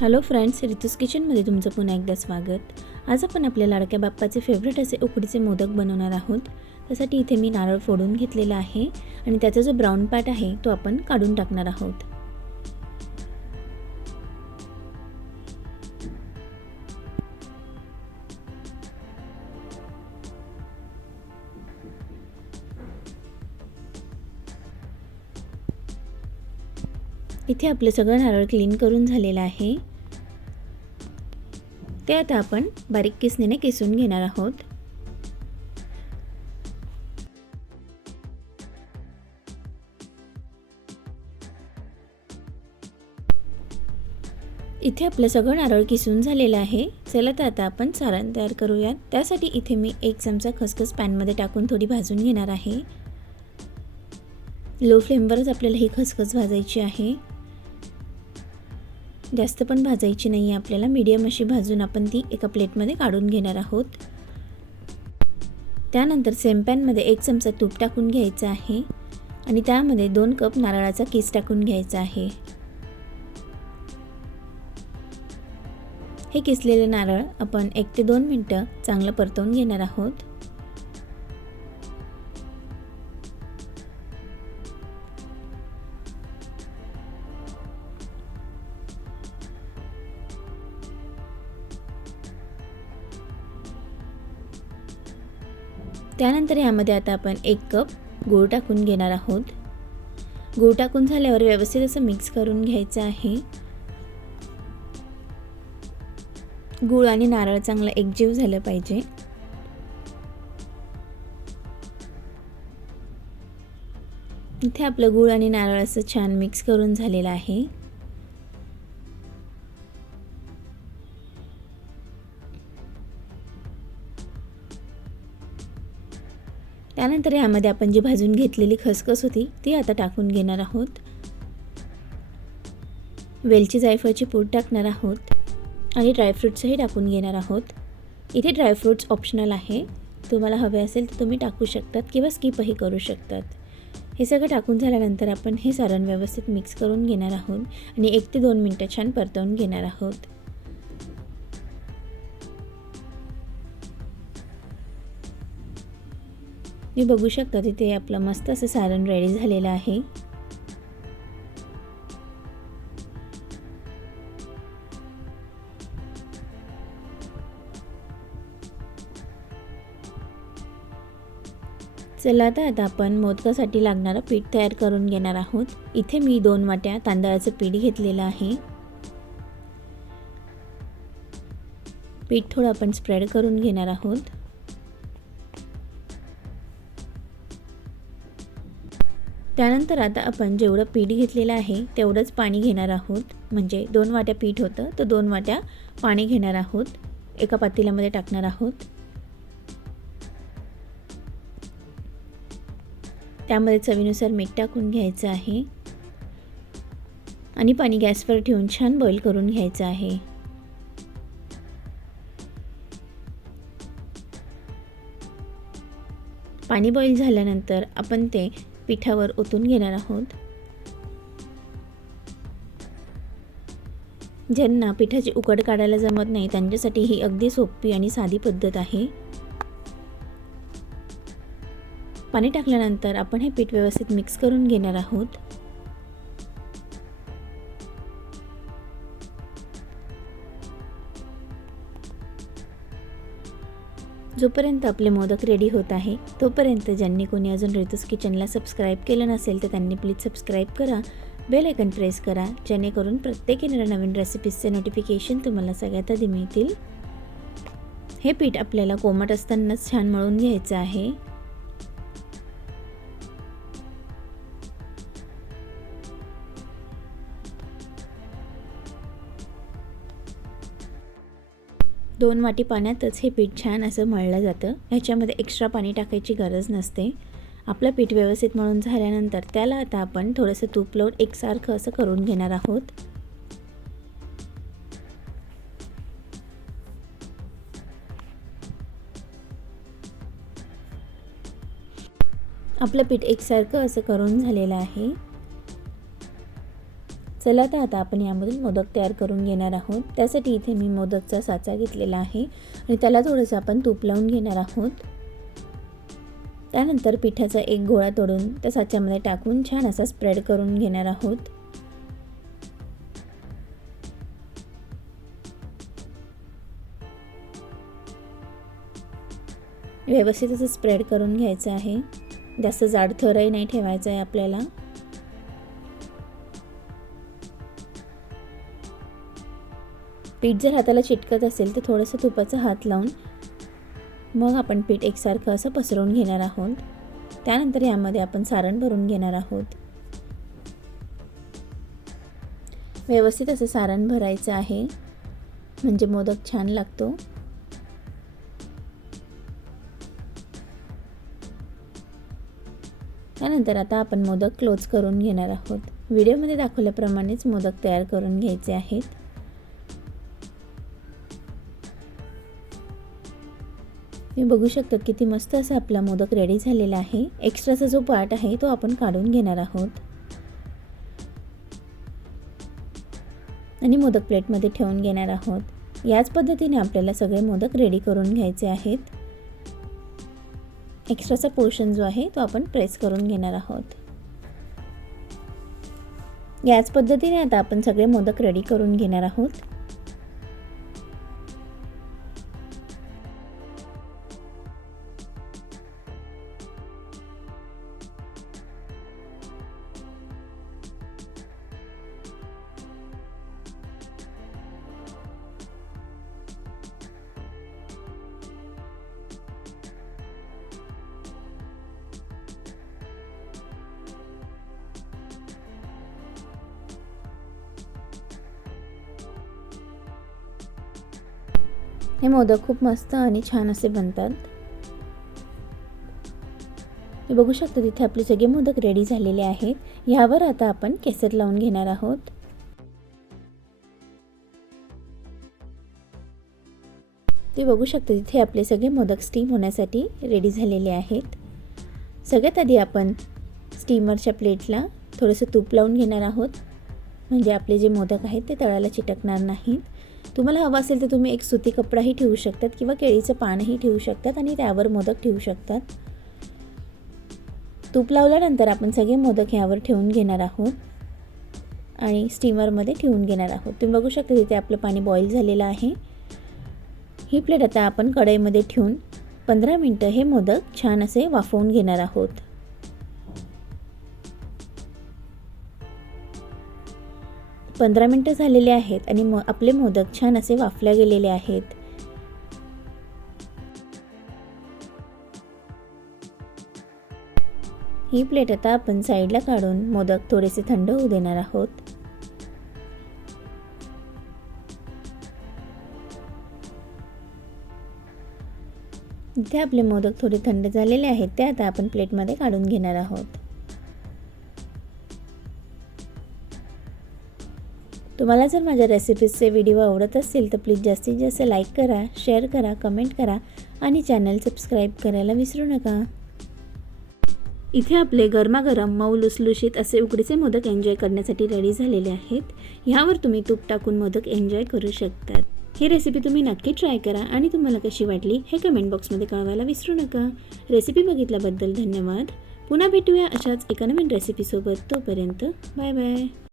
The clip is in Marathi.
हॅलो फ्रेंड्स, रितूस किचनमध्ये तुमचं पुन्हा एकदा स्वागत। आज आपण आपल्या लाडक्या बाप्पाचे फेवरेट असे उकडीचे मोदक बनवणार आहोत। त्यासाठी इथे मी नारळ फोडून घेतलेला आहे आणि त्याचा जो ब्राउन पार्ट आहे तो आपण काढून टाकणार आहोत। इथे आपले सगळं नारळ क्लीन करून झालेलं आहे। ते आता आपण बारीक किसणीने किसून घेणार आहोत। इथे आपलं सगळं नारळ किसून झालेलं आहे। चला तर आता आपण सारण तयार करूयात। त्यासाठी इथे मी 1 चमचा खसखस पॅन मध्ये टाकून थोडी भाजून घेणार आहे। लो फ्लेमवरच आपल्याला ही खसखस भाजायची आहे। जास्त पण भाजायची नाही, आपल्याला मीडियम अशी भाजून आपण ती एका प्लेटमध्ये काढून घेणार आहोत। त्यानंतर सेम पॅन मध्ये 1 चमचा तूप टाकून घ्यायचं आहे आणि त्यामध्ये 2 कप नारळाचा किस टाकून घ्यायचा आहे। हे किसलेले नारळ आपण 1 ते 2 मिनिटं चांगलं परतवून घेणार आहोत। त्यानंतर यामध्ये आता आपण 1 कप गूळ टाकून घेणार आहोत। गूळ टाकून झाल्यावर व्यवस्थित असं मिक्स करून घ्यायचं आहे। गूळ आणि नारळ चांगलं एकजीव झालं पाहिजे। इथे आपलं गूळ आणि नारळ असं छान मिक्स करून झालेलं आहे। त्यानंतर यामध्ये आपण जी भाजून घेतलेली खसखस होती ती आता टाकून घेणार आहोत। वेलची जायफळची पूड टाकणार आहोत आणि ड्रायफ्रूट्सही टाकून घेणार आहोत। इथे ड्रायफ्रूट्स ऑप्शनल आहे, तुम्हाला हवे असेल तर तुम्ही टाकू शकतात किंवा स्किपही करू शकतात। हे सगळं टाकून झाल्यानंतर आपण हे सारण व्यवस्थित मिक्स करून घेणार आहोत आणि 1 ते 2 मिनिटं छान परतवून घेणार आहोत। मी बघू शकता तिथे आपलं मस्त असं सारण रेडी झालेलं आहे। चला आता आपण मोदकासाठी लागणारं पीठ तयार करून घेणार आहोत। इथे मी 2 वाट्या तांदळाचं पीठ घेतलेलं आहे। पीठ थोडं आपण स्प्रेड करून घेणार आहोत। त्यानंतर आता आपण जेवढं पीठ घेतलेलं आहे तेवढंच पाणी घेणार आहोत। म्हणजे 2 वाट्या पीठ होतं तर 2 वाट्या पाणी घेणार आहोत। एका पातेल्यामध्ये टाकणार आहोत। त्यामध्ये चवीनुसार मीठ टाकून घ्यायचं आहे आणि पाणी गॅसवर ठेवून छान बॉईल करून घ्यायचं आहे। पाणी बॉईल झाल्यानंतर आपण ते पिठावर ओतून घेणार आहोत। ज्यांना पिठाची उकड काढायला जमत नाही त्यांच्यासाठी ही अगदी सोपी आणि साधी पद्धत आहे। पाणी टाकल्यानंतर आपण हे पीठ व्यवस्थित मिक्स करून घेणार आहोत। जोपर्यंत आपले मोदक रेडी होत आहे तोपर्यंत ज्यांनी कोणी अजून रितूस किचनला सबस्क्राईब केलं नसेल तर त्यांनी प्लीज सबस्क्राईब करा, बेल आयकॉन प्रेस करा, जेणेकरून प्रत्येक नवीन रेसिपीजचे नोटिफिकेशन तुम्हाला सगळ्यात आधी मिळतील। हे पीठ आपल्याला कोमट असतानाच छान मळून घ्यायचं आहे। दोन वाटी पाण्यातच हे पीठ छान असं मळलं जातं। ह्याच्यामध्ये एक्स्ट्रा पाणी टाकायची गरज नसते। आपलं पीठ व्यवस्थित मळून झाल्यानंतर त्याला आता आपण थोडंसं तूप लावून एकसारखं असं करून घेणार आहोत। आपलं पीठ एकसारखं असं करून झालेलं आहे। चला तर आता आपण यामधून मोदक तयार करून घेणार आहोत. त्यासाठी इथे मी मोदकचा साचा घेतलेला आहे आणि त्याला थोडंसं आपण तूप लावून घेणार आहोत. त्यानंतर पिठाचा एक गोळा तोडून त्या साच्यामध्ये टाकून छान असा स्प्रेड करून घेणार आहोत. व्यवस्थित असं स्प्रेड करून घ्यायचं आहे. जास्त जाड थरही नाही ठेवायचा आहे आपल्याला. पीठ जर हाताला चिटकत असेल तर थोडंसं तुपाचा हात लावून मग आपण पीठ एकसारखं असं पसरवून घेणार आहोत. त्यानंतर यामध्ये आपण सारण भरून घेणार आहोत. व्यवस्थित असं सारण भरायचं आहे म्हणजे मोदक छान लागतो. त्यानंतर आता आपण मोदक क्लोज करून घेणार आहोत. व्हिडिओमध्ये दाखवल्याप्रमाणेच मोदक तयार करून घ्यायचे आहेत. तुम्ही बघू शकता किती मस्त असा आपला मोदक रेडी झालेला आहे. एक्स्ट्राचा जो पार्ट आहे तो आपण काढून घेणार आहोत आणि मोदक प्लेटमध्ये ठेवून घेणार आहोत. याच पद्धतीने आपल्याला सगळे मोदक रेडी करून घ्यायचे आहेत. एक्स्ट्राचा पोर्शन जो आहे तो आपण प्रेस करून घेणार आहोत. याच पद्धतीने आता आपण सगळे मोदक रेडी करून घेणार आहोत. हे मोदक खूप मस्त आणि छान असे बनतात. हे बघू शकता तिथे आपले सगळे मोदक रेडी झालेले आहेत. यावर आता आपण केसर लावून घेणार आहोत. ते बघू शकता तिथे आपले सगळे मोदक स्टीम होण्यासाठी रेडी झालेले आहेत. सगळ्यात आधी आपण स्टीमरच्या प्लेटला थोडंसं तूप लावून घेणार आहोत म्हणजे आपले जे मोदक आहेत ते तळाला चिटकणार नाहीत. तुम्हाला हवं असेल तर तुम्ही एक सुती कपडाही ठेवू शकतात किंवा केळीचं पानही ठेवू शकतात आणि त्यावर मोदक ठेवू शकतात. तूप लावल्यानंतर आपण सगळे मोदक यावर ठेवून घेणार आहोत आणि स्टीमरमध्ये ठेवून घेणार आहोत. तुम्ही बघू शकता तिथे आपलं पाणी बॉईल झालेलं आहे. ही प्लेट आता आपण कढईमध्ये ठेवून 15 मिनिटं हे मोदक छान असे वाफवून घेणार आहोत. पंधरा मिनिटं झालेले आहेत आणि आपले मोदक छान असे वाफले गेलेले आहेत. ही प्लेट आता आपण साईडला काढून मोदक थोडेसे थंड होऊ देणार आहोत. इथे आपले मोदक थोडे थंड झालेले आहेत ते आता आपण प्लेटमध्ये काढून घेणार आहोत. तुम्हाला जर माझ्या रेसिपीजचे व्हिडिओ आवडत असतील तर प्लीज जास्तीत जास्त लाईक करा, शेअर करा, कमेंट करा आणि चॅनल सबस्क्राईब करायला विसरू नका. इथे आपले गरमागरम मऊ लुसलुशीत असे उकडीचे मोदक एन्जॉय करण्यासाठी रेडी झालेले आहेत. ह्यावर तुम्ही तूप टाकून मोदक एन्जॉय करू शकतात. ही रेसिपी तुम्ही नक्की ट्राय करा आणि तुम्हाला कशी वाटली हे कमेंट बॉक्समध्ये कळवायला विसरू नका. रेसिपी बघितल्याबद्दल धन्यवाद. पुन्हा भेटूया अशाच एका नवीन रेसिपीसोबत. तोपर्यंत बाय बाय.